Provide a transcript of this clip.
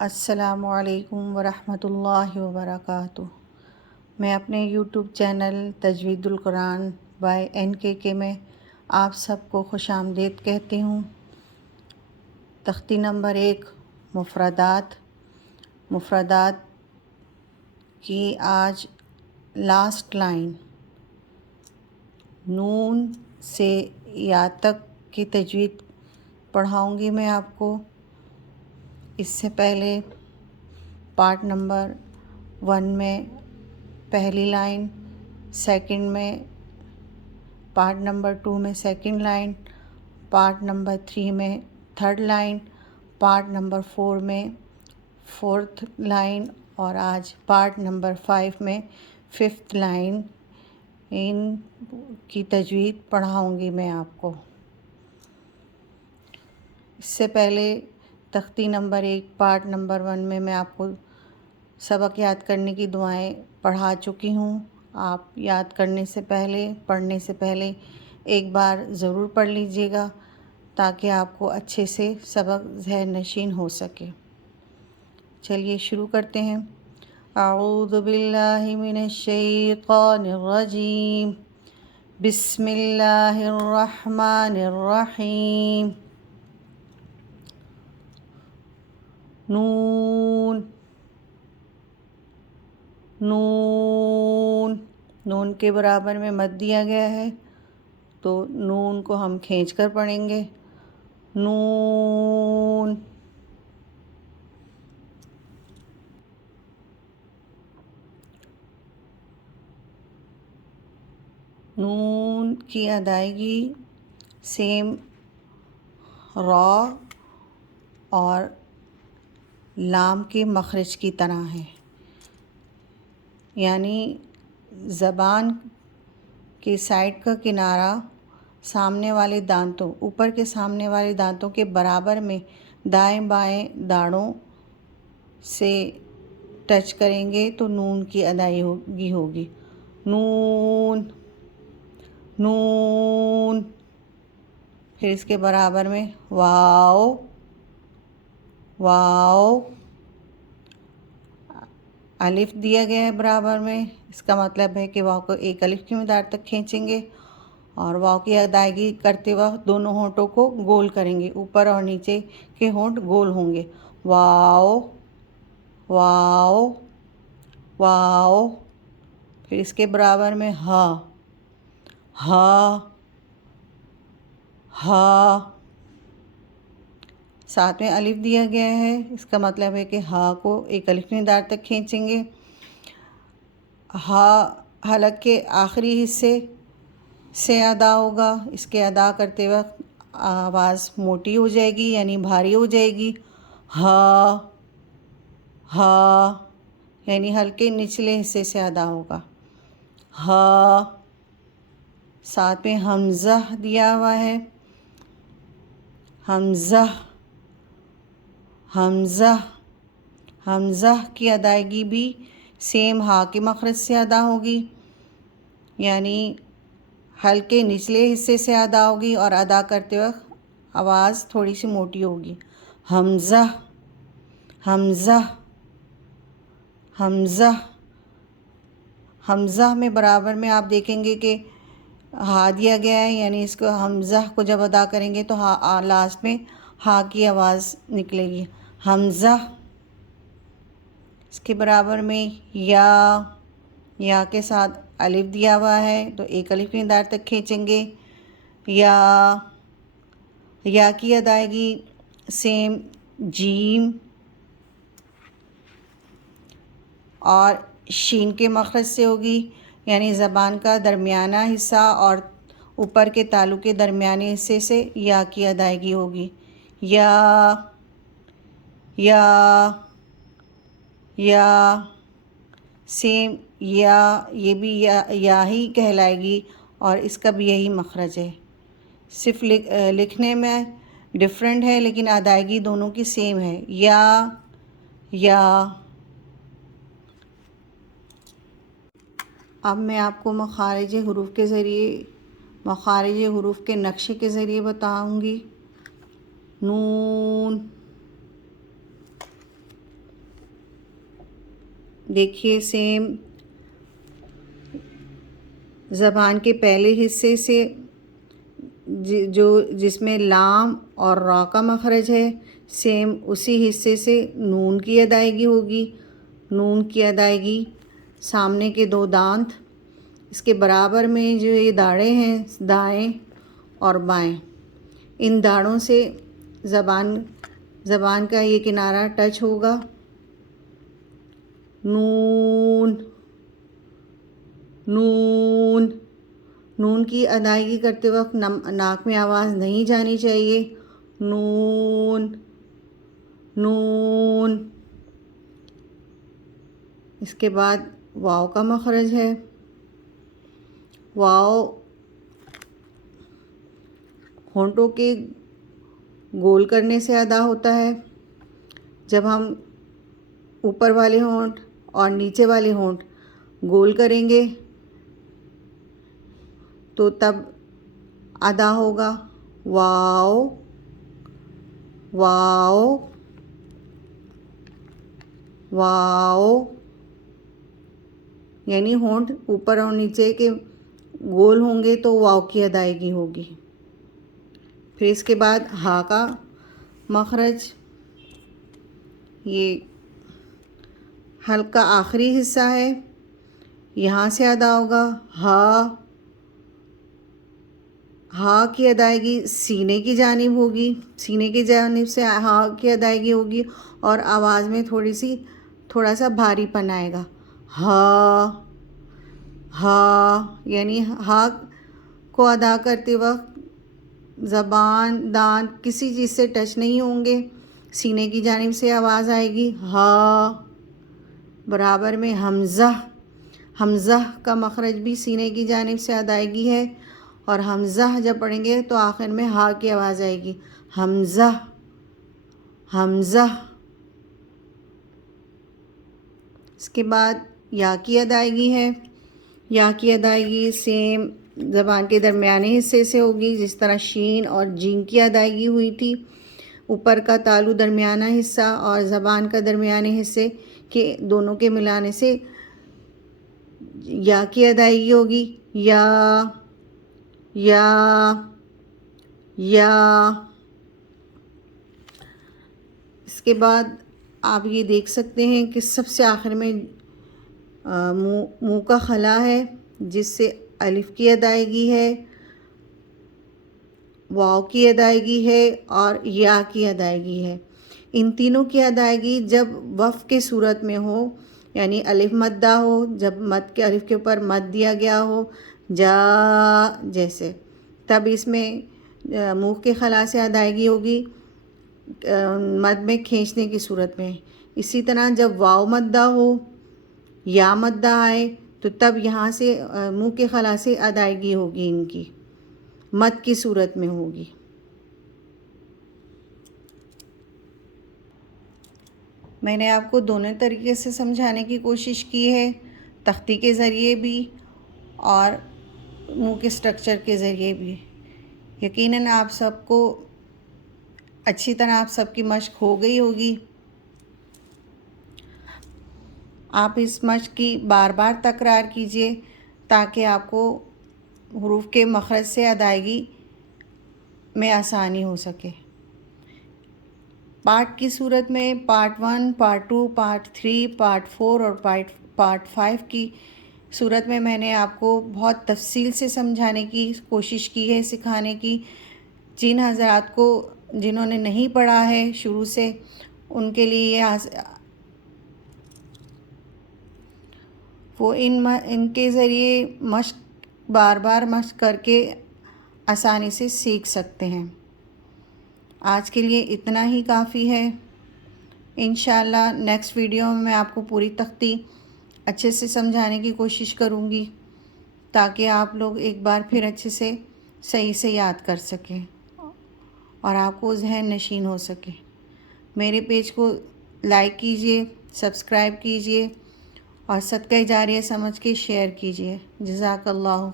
السلام علیکم ورحمۃ اللہ وبرکاتہ۔ میں اپنے یوٹیوب چینل تجوید القرآن بائی NKK میں آپ سب کو خوش آمدید کہتی ہوں۔ تختی نمبر 1 مفردات کی آج لاسٹ لائن نون سے یا تک کی تجوید پڑھاؤں گی میں آپ کو۔ اس سے پہلے پارٹ نمبر 1 میں پہلی لائن، سیکنڈ میں پارٹ نمبر 2 میں سیکنڈ لائن، پارٹ نمبر 3 میں تھرڈ لائن، پارٹ نمبر 4 میں فورتھ لائن، اور آج پارٹ نمبر 5 میں 5th لائن ان کی تجوید پڑھاؤں گی میں آپ کو۔ اس سے پہلے تختی نمبر 1 پارٹ نمبر 1 میں آپ کو سبق یاد کرنے کی دعائیں پڑھا چکی ہوں۔ آپ یاد کرنے سے پہلے، پڑھنے سے پہلے ایک بار ضرور پڑھ لیجئے گا تاکہ آپ کو اچھے سے سبق ذہن نشین ہو سکے۔ چلیے شروع کرتے ہیں۔ اعوذ باللہ من الشیطان الرجیم، بسم اللہ الرحمن الرحیم۔ نون نون نون کے برابر میں مد دیا گیا ہے تو نون کو ہم کھینچ کر پڑھیں گے۔ نون نون کی ادائیگی سیم را اور لام کے مخرج کی طرح ہے، یعنی زبان کے سائڈ کا کنارہ سامنے والے دانتوں، اوپر کے سامنے والے دانتوں کے برابر میں دائیں بائیں داڑوں سے ٹچ کریں گے تو نون کی ادائیگی ہوگی۔ نون نون۔ پھر اس کے برابر میں واو واو، الف دیا گیا ہے برابر میں، اس کا مطلب ہے کہ واو کو ایک الف کی مقدار تک کھینچیں گے اور واو کی ادائیگی کرتے وقت دونوں ہونٹوں کو گول کریں گے، اوپر اور نیچے کے ہونٹ گول ہوں گے۔ واو واو واو۔ پھر اس کے برابر میں ہا ہا ہا، ساتھ میں الف دیا گیا ہے، اس کا مطلب ہے کہ ہا کو ایک الف کی مقدار تک کھینچیں گے۔ ہا حلق کے آخری حصے سے ادا ہوگا، اس کے ادا کرتے وقت آواز موٹی ہو جائے گی یعنی بھاری ہو جائے گی۔ ہا ہا یعنی ہلکے نچلے حصے سے ادا ہوگا۔ ہا، ساتھ میں حمزہ دیا ہوا ہے، حمزہ حمزہ حمزہ کی ادائیگی بھی سیم ہا کے مخرج سے ادا ہوگی، یعنی ہلکے نچلے حصے سے ادا ہوگی اور ادا کرتے وقت آواز تھوڑی سی موٹی ہوگی۔ حمزہ حمزہ حمزہ حمزہ میں برابر میں آپ دیکھیں گے کہ ہا دیا گیا ہے، یعنی اس کو حمزہ کو جب ادا کریں گے تو ہا لاسٹ میں ہا کی آواز نکلے گی۔ حمزہ۔ اس کے برابر میں یا کے ساتھ الف دیا ہوا ہے تو ایک الف کی مقدار تک کھینچیں گے۔ یا کی ادائیگی سیم جیم اور شین کے مخرج سے ہوگی، یعنی زبان کا درمیانہ حصہ اور اوپر کے تالو کے درمیانے حصے سے یا کی ادائیگی ہوگی۔ یا سیم یہ بھی یا ہی کہلائے گی اور اس کا بھی یہی مخرج ہے، صرف لکھنے میں ڈفرینٹ ہے لیکن ادائیگی دونوں کی سیم ہے۔ یا اب میں آپ کو مخارج حروف کے نقشے کے ذریعے بتاؤں گی۔ نون دیکھیے سیم زبان کے پہلے حصے سے جس میں لام اور را کا مخرج ہے، سیم اسی حصے سے نون کی ادائیگی ہوگی. نون کی ادائیگی سامنے کے دو دانت، اس کے برابر میں جو یہ داڑیں ہیں دائیں اور بائیں، ان داڑوں سے زبان کا یہ کنارہ ٹچ ہوگا. نون نون. نون کی ادائیگی کرتے وقت ناک میں آواز نہیں جانی چاہیے. نون نون. اس کے بعد واو کا مخرج ہے. واو ہونٹوں کے گول کرنے سے ادا ہوتا ہے. جب ہم اوپر والے ہونٹ اور نیچے والے ہونٹ گول کریں گے تو تب ادا ہوگا واو واو واو. یعنی ہونٹ اوپر اور نیچے کے گول ہوں گے تو واو کی ادائیگی ہوگی. پھر اس کے بعد ہا کا مخرج، یہ حلق کا آخری حصہ ہے، یہاں سے ادا ہوگا ہا. ہا کی ادائیگی سینے کی جانب ہوگی، سینے کی جانب سے ہا کی ادائیگی ہوگی اور آواز میں تھوڑا سا بھاری پن آئے گا. ہا ہا. یعنی ہا کو ادا کرتے وقت زبان دانت کسی چیز سے ٹچ نہیں ہوں گے، سینے کی جانب سے آواز آئے گی ہا. برابر میں حمزہ کا مخرج بھی سینے کی جانب سے ادائیگی ہے، اور حمزہ جب پڑھیں گے تو آخر میں ہا کی آواز آئے گی حمزہ حمزہ. اس کے بعد یا کی ادائیگی ہے. یا کی ادائیگی سیم زبان کے درمیانے حصے سے ہوگی، جس طرح شین اور جیم کی ادائیگی ہوئی تھی. اوپر کا تالو درمیانہ حصہ اور زبان کا درمیانے حصے کے دونوں کے ملانے سے یا کی ادائیگی ہوگی یا یا یا. اس کے بعد آپ یہ دیکھ سکتے ہیں کہ سب سے آخر میں منہ کا خلا ہے، جس سے الف کی ادائیگی ہے، واو کی ادائیگی ہے اور یا کی ادائیگی ہے. ان تینوں کی ادائیگی جب وقف کے صورت میں ہو، یعنی الف مدہ ہو، جب مد کے الف کے اوپر مد دیا گیا ہو جا جیسے، تب اس میں منہ کے خلا سے ادائیگی ہوگی مد میں کھینچنے کی صورت میں. اسی طرح جب واو مدہ ہو یا مدہ آئے تو تب یہاں سے منہ کے خلا سے ادائیگی ہوگی، ان کی مد کی صورت میں ہوگی. میں نے آپ کو دونوں طریقے سے سمجھانے کی کوشش کی ہے، تختی کے ذریعے بھی اور منہ کے سٹرکچر کے ذریعے بھی. یقیناً آپ سب کو اچھی طرح آپ سب کی مشق ہو گئی ہوگی. آپ اس مشق کی بار بار تکرار کیجیے تاکہ آپ کو حروف کے مخرج سے ادائیگی میں آسانی ہو سکے. پارٹ کی صورت میں پارٹ 1، پارٹ 2، پارٹ 3، پارٹ 4 اور پارٹ 5 کی صورت میں نے آپ کو بہت تفصیل سے سمجھانے کی کوشش کی ہے، سکھانے کی. جن حضرات کو جنہوں نے نہیں پڑھا ہے شروع سے، ان کے لیے وہ ان کے ذریعے بار بار مشق کر کے آسانی سے سیکھ سکتے ہیں. آج کے لیے اتنا ہی کافی ہے. انشاءاللہ نیکسٹ ویڈیو میں آپ کو پوری تختی اچھے سے سمجھانے کی کوشش کروں گی تاکہ آپ لوگ ایک بار پھر اچھے سے صحیح سے یاد کر سکیں اور آپ کو ذہن نشین ہو سکے. میرے پیج کو لائک کیجئے، سبسکرائب کیجئے اور صدقہ جاریہ سمجھ کے شیئر کیجئے. جزاک اللہ خیر.